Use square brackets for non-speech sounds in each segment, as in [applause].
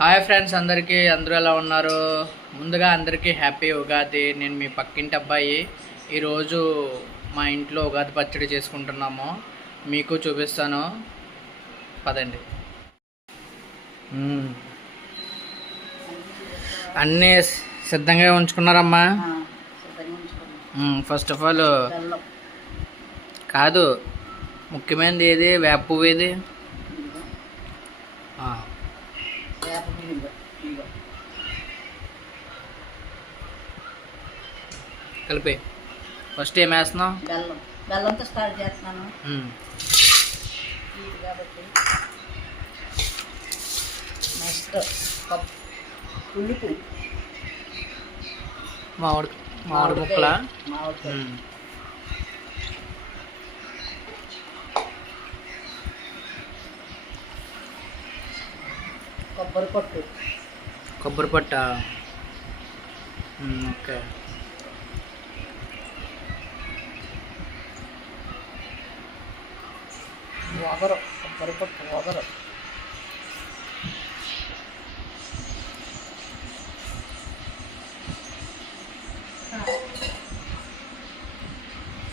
Hi friends అందరికీ అందరూ ఎలా ఉన్నారు? ముందుగా అందరికీ హ్యాపీ ఉగాది. నేను మీ పక్కింటి అబ్బాయి. ఈరోజు మా ఇంట్లో ఉగాది పచ్చడి చేసుకుంటున్నాము. మీకు చూపిస్తాను. పదండి. అన్నీ సిద్ధంగా ఉంచుకున్నారమ్మా? ఫస్ట్ ఆఫ్ ఆల్ కాదు ముఖ్యమైనది ఏది? వేప పువ్వు ఏది? కలిపి. ఫస్ట్ ఏం వేస్తున్నావు? బెల్లం. బెల్లంతో స్టార్ట్ చేస్తున్నాను. స్వీట్ కాబట్టి. నెక్స్ట్ పప్పు పులుపు. మామిడి మామిడి ముక్కలా? మ్మ్. కొబ్బరి పొట్టు. కొబ్బరి పట్ట? ఓకే ఒగరు కొబ్బరి పొట్టు ఒగరు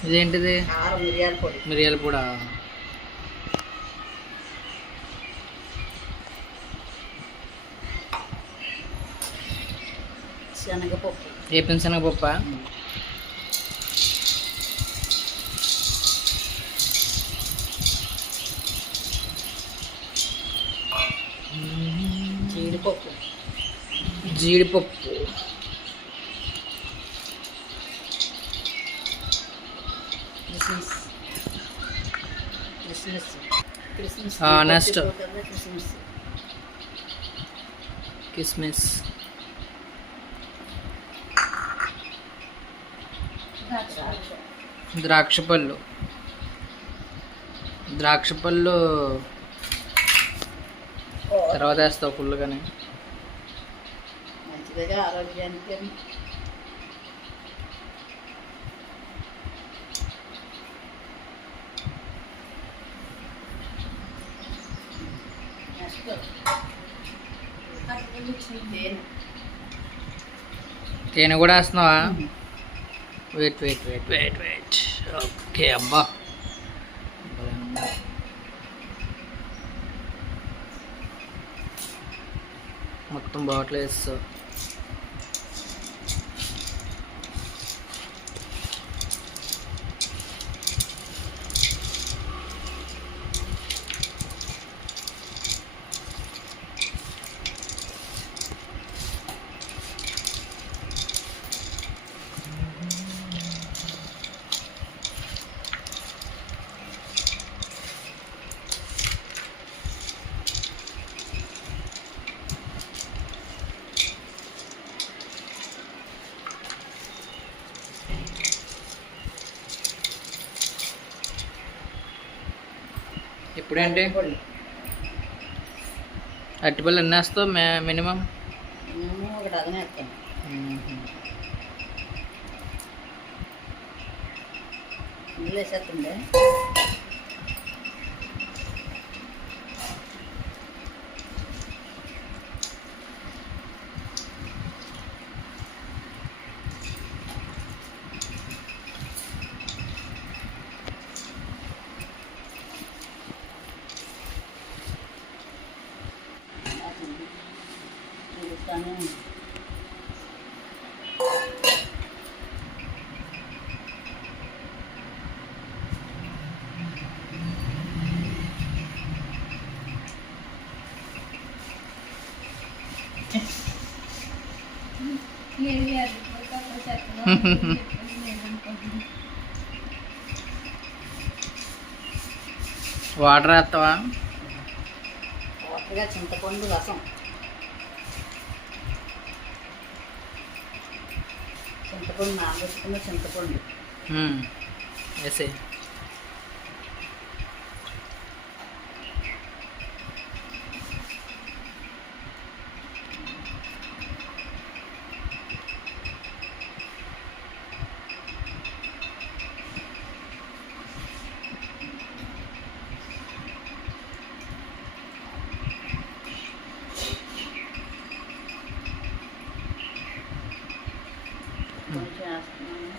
ఇదేంటిది? మిరియాల పొడి. మిరియాల కూడా శనగపప్పు. ఏ శనగపప్ప? జీడిపప్పు. జీడిపప్పు. కిస్మిస్ కిస్మిస్ కిస్మిస్ ద్రాక్ష పళ్ళు ద్రాక్ష. పళ్ళు తర్వాత వేస్తావు ఫుల్గానే మంచిదిగా ఆరోగ్యానికి తేనె. కూడా వేస్తున్నావా? Wait wait wait wait wait okay అబ్బా. మొత్తం బాటిల్ ఇప్పుడేంటి? పొడి అరటిపళ్ళు ఎన్ని వేస్తావు మే మినిమం? ఒకటి అదనే వేస్తాను. వేసేస్తుంది చూపిస్తాను [laughs] వాటర్ వేస్తావా? కొత్తగా చింతపండు రసం. చింతపండు నానబెట్టుకున్న చింతపండు. వేసే చేస్తున్నాను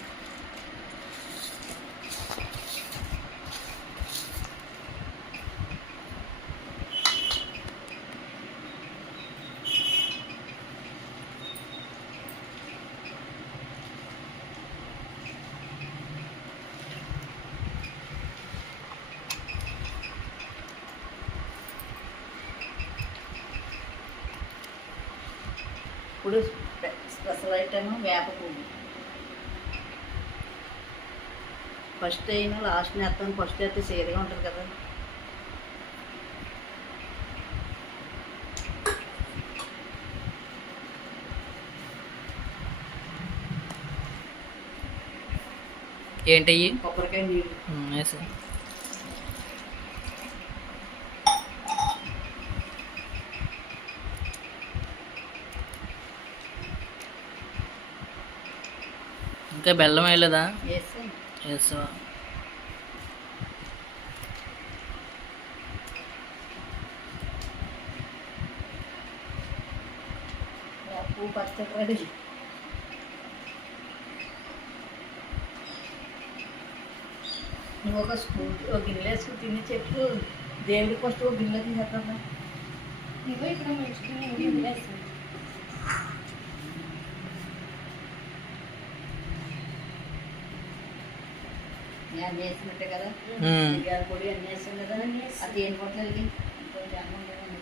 ఇప్పుడు స్పెషల్ ఐటమ్ వేప ఫస్ట్ అయినా లాస్ట్ వేస్తాను ఫస్ట్ అయితే సేరుగా ఉంటుంది కదా. ఏంటయ్యి కొబ్బరికాయ నీళ్ళు. ఇంకా బెల్లం వేయలేదా? వేసి వేస్తావా వేప పువ్వు పచ్చడి రెడీ నువ్వు ఒక స్పూన్ ఒక గిన్నె వేసుకుని తిని చెప్పు దేవుడికి ఫస్ట్ ఒక గిన్నె తీసేద్దాం ఇగో ఇక్కడ మంచిగా వదిలేస్తాను అన్నీ వేసినట్టే కదా మ్మ్. మిరియాల పొడి అన్నీ వేసాం కదా అన్నీ వేసాం. అది ఏం కొట్టలేదు ఇంకొంచెం అన్నం లేదండి.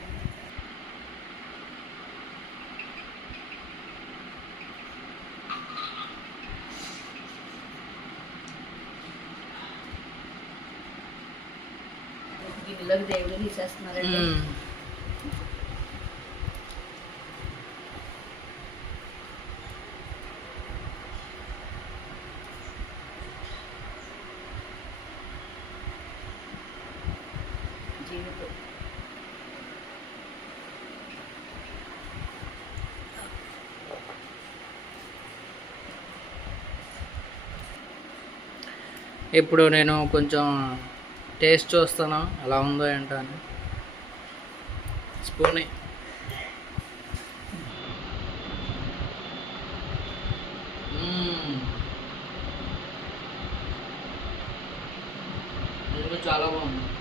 గిన్నెలోకి దేవుడు తీసేస్తున్నారండి ఇప్పుడు నేను కొంచెం టేస్ట్ చూస్తాను ఎలా ఉందో ఏంటో అని. స్పూన్ చాలా బాగుంది.